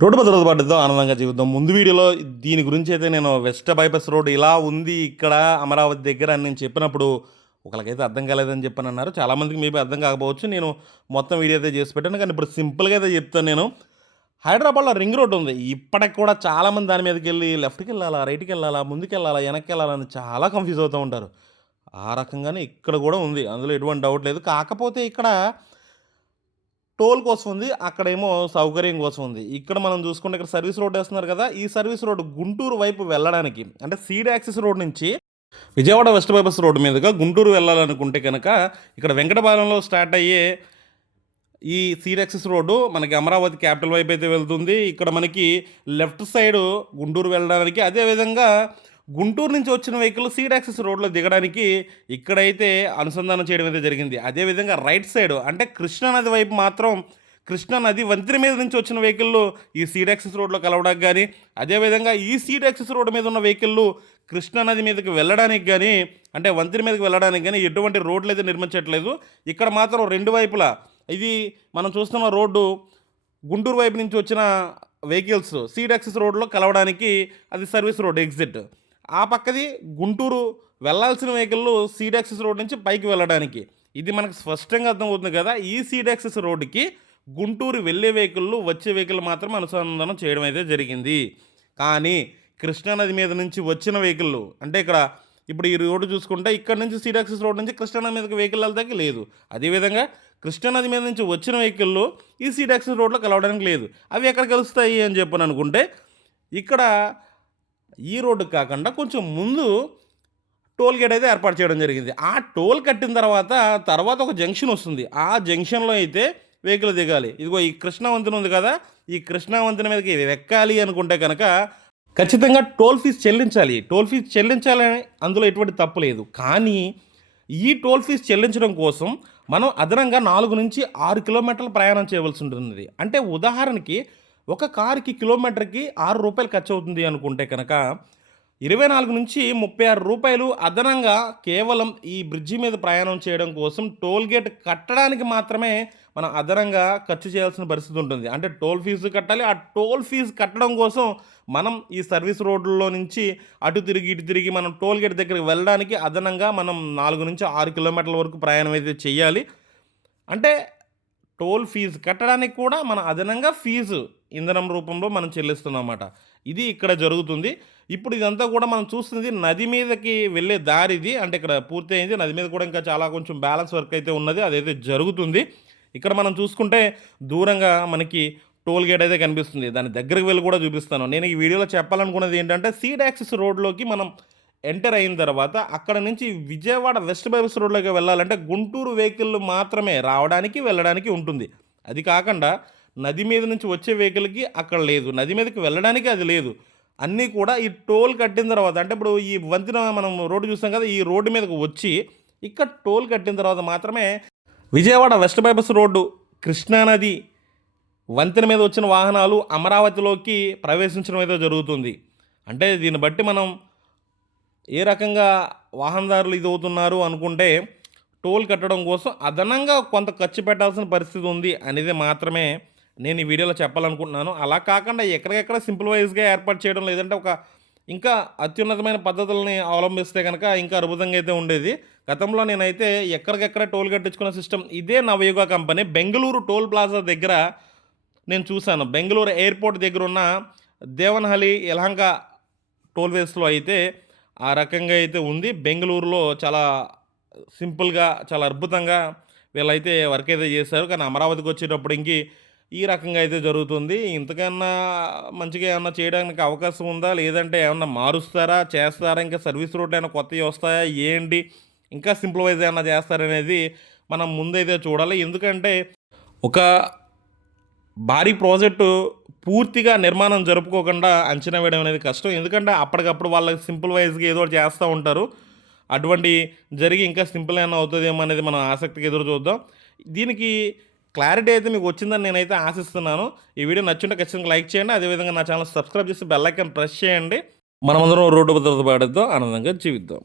Road భద్రత పడ్డతో ఆనందంగా జీవిద్దాం. ముందు వీడియోలో దీని గురించి అయితే నేను వెస్ట్ బైపాస్ రోడ్ ఇలా ఉంది ఇక్కడ అమరావతి దగ్గర అని నేను చెప్పినప్పుడు ఒకళ్ళకైతే అర్థం కాలేదని చెప్పనన్నారు. చాలామందికి మేబీ అర్థం కాకపోవచ్చు. నేను మొత్తం వీడియో అయితే చేసి పెట్టాను. కానీ ఇప్పుడు సింపుల్గా అయితే చెప్తాను నేను. హైదరాబాద్లో రింగ్ రోడ్ ఉంది. ఇప్పటికి కూడా చాలామంది దాని మీదకి వెళ్ళి లెఫ్ట్కి వెళ్ళాలా, రైట్కి వెళ్ళాలా, ముందుకు వెళ్ళాలా, వెనక్కి వెళ్ళాలని చాలా కన్ఫ్యూజ్ అవుతూ ఉంటారు. ఆ రకంగానే ఇక్కడ కూడా ఉంది. అందులో ఎటువంటి డౌట్ లేదు. కాకపోతే ఇక్కడ టోల్ కోసం ఉంది. అక్కడేమో సౌకర్యం కోసం ఉంది. ఇక్కడ మనం చూసుకుంటే ఇక్కడ సర్వీస్ రోడ్ వేస్తున్నారు కదా! ఈ సర్వీస్ రోడ్ గుంటూరు వైపు వెళ్ళడానికి అంటే సీడ్ యాక్సిస్ రోడ్ నుంచి విజయవాడ వెస్ట్ బైపాస్ రోడ్ మీదుగా గుంటూరు వెళ్ళాలనుకుంటే కనుక ఇక్కడ వెంకటపాలెంలో స్టార్ట్ అయ్యే ఈ సీడ్ యాక్సిస్ రోడ్డు మనకి అమరావతి క్యాపిటల్ వైపు అయితే వెళ్తుంది. ఇక్కడ మనకి లెఫ్ట్ సైడు గుంటూరు వెళ్ళడానికి, అదేవిధంగా గుంటూరు నుంచి వచ్చిన వెహికల్ సీడ్ యాక్సిస్ రోడ్లో దిగడానికి ఇక్కడైతే అనుసంధానం చేయడం అయితే జరిగింది. అదేవిధంగా రైట్ సైడ్ అంటే కృష్ణానది వైపు మాత్రం కృష్ణానది వంతెన మీద నుంచి వచ్చిన వెహికల్లు ఈ సీడ్ యాక్సిస్ రోడ్లో కలవడానికి కానీ, అదేవిధంగా ఈ సీడ్ యాక్సిస్ రోడ్ మీద ఉన్న వెహికల్లు కృష్ణానది మీదకి వెళ్ళడానికి కానీ, అంటే వంతెన మీదకి వెళ్ళడానికి కానీ ఎటువంటి రోడ్లు అయితే నిర్మించట్లేదు. ఇక్కడ మాత్రం రెండు వైపులా ఇది మనం చూస్తున్న రోడ్డు గుంటూరు వైపు నుంచి వచ్చిన వెహికల్స్ సీడ్ యాక్సిస్ రోడ్లో కలవడానికి అది సర్వీస్ రోడ్ ఎగ్జిట్. ఆ పక్కది గుంటూరు వెళ్ళాల్సిన వెహికల్లు సీడ్ యాక్సిస్ రోడ్ నుంచి పైకి వెళ్ళడానికి. ఇది మనకు స్పష్టంగా అర్థమవుతుంది కదా. ఈ సీడ్ యాక్సిస్ రోడ్డుకి గుంటూరు వెళ్ళే వెహికల్లు వచ్చే వెహికల్ మాత్రం అనుసంధానం చేయడం అయితే జరిగింది. కానీ కృష్ణానది మీద నుంచి వచ్చిన వెహికల్లు అంటే ఇక్కడ ఇప్పుడు ఈ రోడ్డు చూసుకుంటే ఇక్కడ నుంచి సీడ్ యాక్సిస్ రోడ్ నుంచి కృష్ణానది మీదకి వెహికల్ వెళ్తాకి లేదు. అదేవిధంగా కృష్ణానది మీద నుంచి వచ్చిన వెహికల్లు ఈ సీడ్ యాక్సిస్ రోడ్లో కలవడానికి లేదు. అవి ఎక్కడ కలుస్తాయి అని చెప్పని అనుకుంటే ఇక్కడ ఈ రోడ్డుకి కాకుండా కొంచెం ముందు టోల్ గేట్ అయితే ఏర్పాటు చేయడం జరిగింది. ఆ టోల్ కట్టిన తర్వాత ఒక జంక్షన్ వస్తుంది. ఆ జంక్షన్లో అయితే వెహికల్ దిగాలి. ఇదిగో ఈ కృష్ణా వంతెన ఉంది కదా, ఈ కృష్ణా వంతెన మీదకి ఎక్కాలి అనుకుంటే కనుక ఖచ్చితంగా టోల్ ఫీజు చెల్లించాలి. టోల్ ఫీజు చెల్లించాలని అందులో ఎటువంటి తప్పు లేదు. కానీ ఈ టోల్ ఫీజు చెల్లించడం కోసం మనం అదనంగా 4 నుంచి 6 కిలోమీటర్లు ప్రయాణం చేయవలసి ఉంటుంది. అంటే ఉదాహరణకి ఒక కారుకి కిలోమీటర్కి ₹6 ఖర్చు అవుతుంది అనుకుంటే కనుక 24 నుంచి ₹36 అదనంగా కేవలం ఈ బ్రిడ్జి మీద ప్రయాణం చేయడం కోసం టోల్ గేట్ కట్టడానికి మాత్రమే మనం అదనంగా ఖర్చు చేయాల్సిన పరిస్థితి ఉంటుంది. అంటే టోల్ ఫీజు కట్టాలి. ఆ టోల్ ఫీజు కట్టడం కోసం మనం ఈ సర్వీస్ రోడ్లలో నుంచి అటు తిరిగి ఇటు తిరిగి మనం టోల్ గేట్ దగ్గరికి వెళ్ళడానికి అదనంగా మనం 4 నుంచి 6 కిలోమీటర్ల వరకు ప్రయాణం అయితే చేయాలి. అంటే టోల్ ఫీజు కట్టడానికి కూడా మన అదనంగా ఫీజు ఇంధనం రూపంలో మనం చెల్లిస్తున్నాం అన్నమాట. ఇది ఇక్కడ జరుగుతుంది. ఇప్పుడు ఇదంతా కూడా మనం చూస్తుంది నది మీదకి వెళ్ళే దారిది. అంటే ఇక్కడ పూర్తి అయింది. నది మీద కూడా ఇంకా చాలా కొంచెం బ్యాలెన్స్ వర్క్ అయితే ఉన్నది. అదైతే జరుగుతుంది. ఇక్కడ మనం చూసుకుంటే దూరంగా మనకి టోల్ గేట్ అయితే కనిపిస్తుంది. దాని దగ్గరికి వెళ్ళి కూడా చూపిస్తాను. నేను ఈ వీడియోలో చెప్పాలనుకున్నది ఏంటంటే సీడ్ యాక్సిస్ రోడ్లోకి మనం ఎంటర్ అయిన తర్వాత అక్కడ నుంచి విజయవాడ వెస్ట్ బైపాస్ రోడ్లోకి వెళ్ళాలంటే గుంటూరు వెహికల్ మాత్రమే రావడానికి వెళ్ళడానికి ఉంటుంది. అది కాకుండా నది మీద నుంచి వచ్చే వెహికల్కి అక్కడ లేదు. నది మీదకి వెళ్ళడానికి అది లేదు. అన్నీ కూడా ఈ టోల్ కట్టిన తర్వాత అంటే ఇప్పుడు ఈ వంతెన మనం రోడ్డు చూస్తాం కదా, ఈ రోడ్డు మీదకి వచ్చి ఇక్కడ టోల్ కట్టిన తర్వాత మాత్రమే విజయవాడ వెస్ట్ బైపాస్ రోడ్డు కృష్ణానది వంతెన మీద వచ్చిన వాహనాలు అమరావతిలోకి ప్రవేశించడం అయితే జరుగుతుంది. అంటే దీన్ని బట్టి మనం ఏ రకంగా వాహనదారులు ఇది అవుతున్నారు అనుకుంటే టోల్ కట్టడం కోసం అదనంగా కొంత ఖర్చు పెట్టాల్సిన పరిస్థితి ఉంది అనేది మాత్రమే నేను ఈ వీడియోలో చెప్పాలనుకుంటున్నాను. అలా కాకుండా ఎక్కడికెక్కడ సింపుల్ వైజ్గా ఏర్పాటు చేయడం, లేదంటే ఒక ఇంకా అత్యున్నతమైన పద్ధతులని అవలంబిస్తే కనుక ఇంకా అద్భుతంగా అయితే ఉండేది. గతంలో నేనైతే ఎక్కడికెక్కడ టోల్ కట్టించుకున్న సిస్టమ్ ఇదే నవయుగ కంపెనీ బెంగళూరు టోల్ ప్లాజా దగ్గర నేను చూశాను. బెంగళూరు ఎయిర్పోర్ట్ దగ్గర ఉన్న దేవనహల్లి యలహంక టోల్వేస్లో అయితే ఆ రకంగా అయితే ఉంది. బెంగళూరులో చాలా సింపుల్గా చాలా అద్భుతంగా వీళ్ళైతే వర్క్ అయితే చేశారు. కానీ అమరావతికి వచ్చేటప్పటికి ఈ రకంగా అయితే జరుగుతుంది. ఇంతకన్నా మంచిగా ఏమన్నా చేయడానికి అవకాశం ఉందా, లేదంటే ఏమన్నా మారుస్తారా, చేస్తారా, ఇంకా సర్వీస్ రోడ్లు ఏమైనా కొత్తవి వస్తాయా, ఏంటి ఇంకా సింప్లిఫైజ్ ఏమన్నా చేస్తారనేది మనం ముందైతే చూడాలి. ఎందుకంటే ఒక భారీ ప్రాజెక్టు పూర్తిగా నిర్మాణం జరుపుకోకుండా అంచనా వేయడం అనేది కష్టం. ఎందుకంటే అప్పటికప్పుడు వాళ్ళకి సింపుల్ వైజ్గా ఏదో ఒకటి చేస్తూ ఉంటారు. అటువంటి జరిగి ఇంకా సింపుల్ ఏమైనా అవుతుందేమో అనేది మనం ఆసక్తిగా ఎదురు చూద్దాం. దీనికి క్లారిటీ అయితే మీకు వచ్చిందని నేనైతే ఆశిస్తున్నాను. ఈ వీడియో నచ్చుంటే ఖచ్చితంగా లైక్ చేయండి. అదేవిధంగా నా ఛానల్ సబ్స్క్రైబ్ చేసి బెల్ ఐకాన్ ప్రెస్ చేయండి. మనమందరం రోడ్డు భద్రత పాటిద్దాం, ఆనందంగా జీవిద్దాం.